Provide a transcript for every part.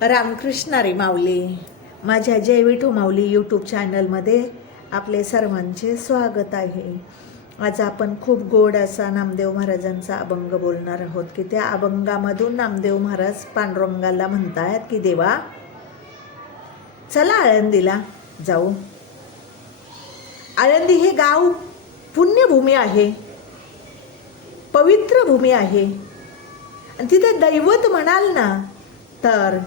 रामकृष्ण हरी माऊली. माझ्या जय विठू माऊली यूट्यूब चॅनलमध्ये आपले सर्वांचे स्वागत आहे. आज आपण खूप गोड असा नामदेव महाराजांचा अभंग बोलणार आहोत की त्या अभंगामधून नामदेव महाराज पांडुरंगाला म्हणतात की देवा चला आळंदीला जाऊ. आळंदी हे गाव पुण्यभूमी आहे, पवित्र भूमी आहे आणि तिथे दैवत म्हणाल ना तर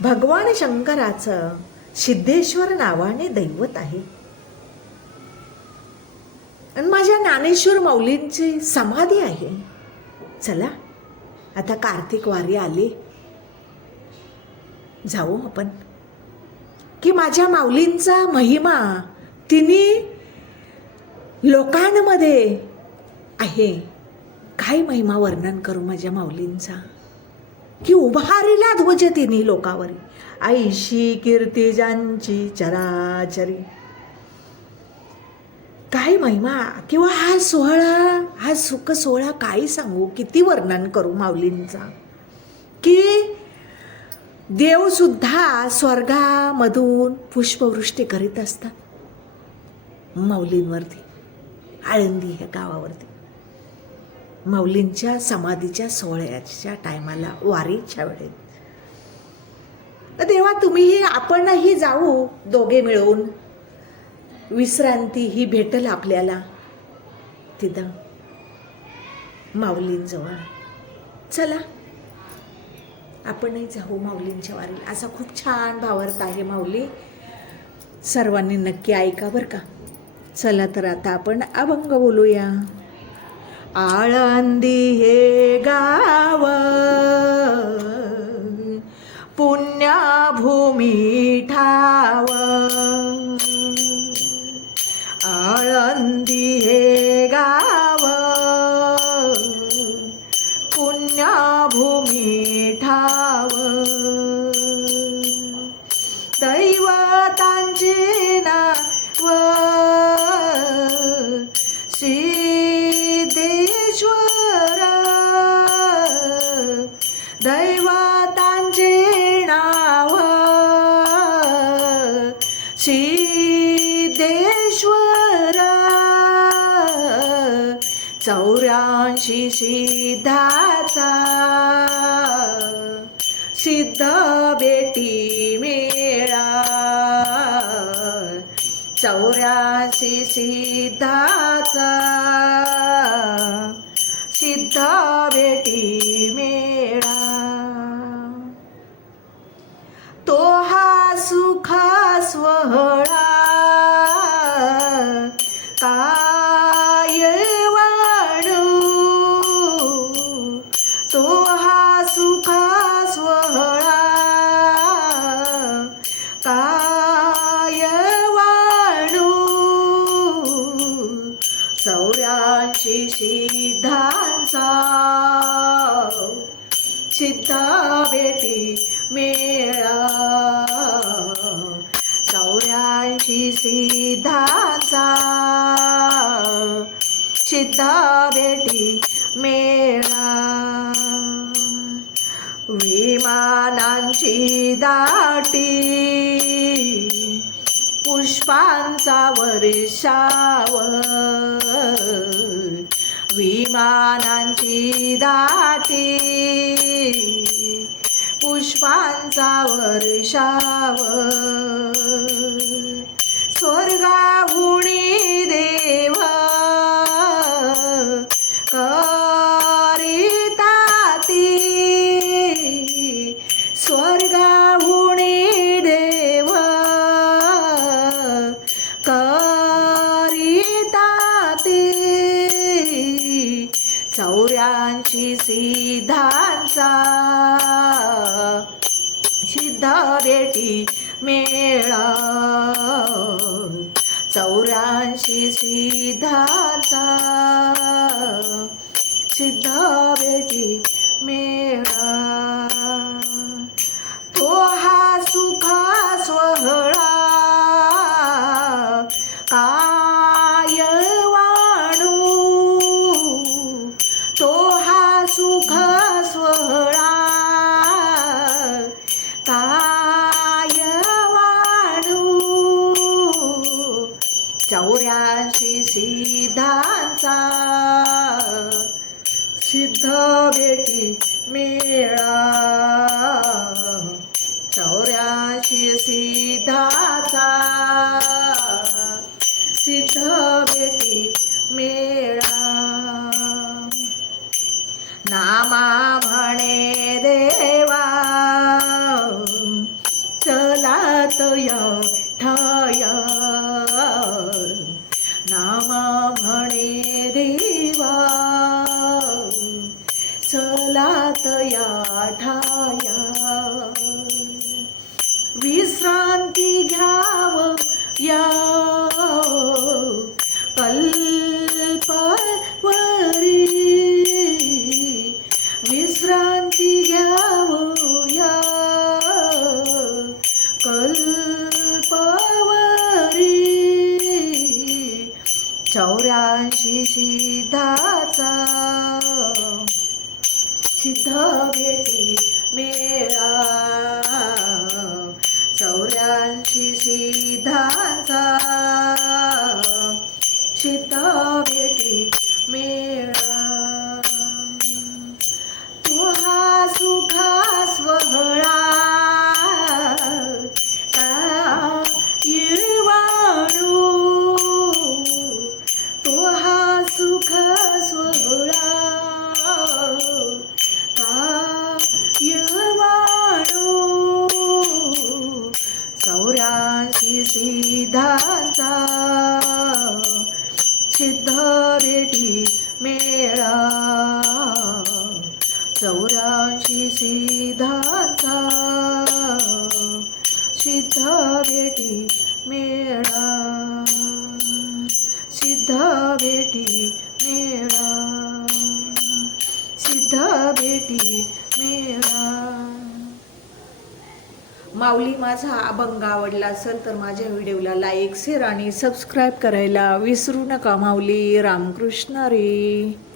भगवान शंकराचं सिद्धेश्वर नावाने दैवत आहे आणि माझ्या ज्ञानेश्वर माऊलींची समाधी आहे. चला आता कार्तिक वारी आली, जाऊ आपण की माझ्या माऊलींचा महिमा तिने लोकांमध्ये आहे. काय महिमा वर्णन करू माझ्या माऊलींचा की उभारीला ध्वज तिन्ही लोकावरी, ऐशी कीर्ती ज्यांची चराचरी. काय महिमा किंवा हा सोहळा, हा सुख सोहळा काय सांगू, किती वर्णन करू माऊलींचा की देव सुद्धा स्वर्गामधून पुष्पवृष्टी करीत असतात माऊलींवरती, आळंदी ह्या गावावरती. माऊलींच्या समाधीच्या सोहळ्याच्या टायमाला, वारीच्या वेळेत तेव्हा तुम्हीही आपणही जाऊ दोघे मिळून. विश्रांती ही भेटेल आपल्याला तिथं माऊलींजवळ. चला आपणही जाऊ माऊलींच्या वारीला. असा खूप छान भावार्थ आहे माऊली, सर्वांनी नक्की ऐका बरं का. चला तर आता आपण अभंग बोलूया. आळंदी हे गाव पुण्यभूमी ठाव, आळंदी हे गाव पुण्यभूमी ठाव, दैवतांचे नाव सिद्धेश्वर, दैवतांचे नाव सिद्धेश्वर, 84 सिद्धाचा सिद्ध बेटी मेळा, 84 सिद्धाचा सिद्ध बेटी मेळा. तो हा सुख सोहळा काय वाणू, तो हा सुख सोहळा काय वाणू, 84 सिद्धांचा सिद्ध बेटी मेळा, 84 सिद्धांचा सिद्ध बेटी मेळा. विमानांची दाटी पुष्पांचा वर्षाव, विमानांची दाटी पुष्पांचा वर्षाव, स्वर्गाहुणी देव करिता ती, स्वर्गाहुणी देव करिता ती, 84 सिद्धांचा सिद्ध बेटी मेळा, 84 सिद्धांचा सिद्ध बेटी मेळा. तो हा सुख सोहळा काय वाणू, तो हा सुख सोहळा का मेळा 84 सिद्धाचा सिद्ध भेटी मेळा नामा म्हणे देवा चलात ठया नामा म्हणे देवा चलात ठाया विश्रांती घ्याव या कल्पवरी विश्रांती घ्याव या कल्पवरी 84 सिद्धाचा सिद्ध भेटी मेळा 84 सिद्धाचा सिद्ध भेटी मेळा तू हा सुखा स्वहळा येवाणू तो हा सुख स्वहळा येवाणू 84 सिद्धाचा सिद्ध भेटी मेळा 84 सिद्धाचा सिद्ध भेटी मेळा सिद्ध भेटी मेळा सिद्ध भेटी मेळा माऊली माझा अभंग आवडला असेल तर माझ्या व्हिडिओला लाईक शेअर आणि सबस्क्राईब करायला विसरू नका माऊली. रामकृष्ण रे.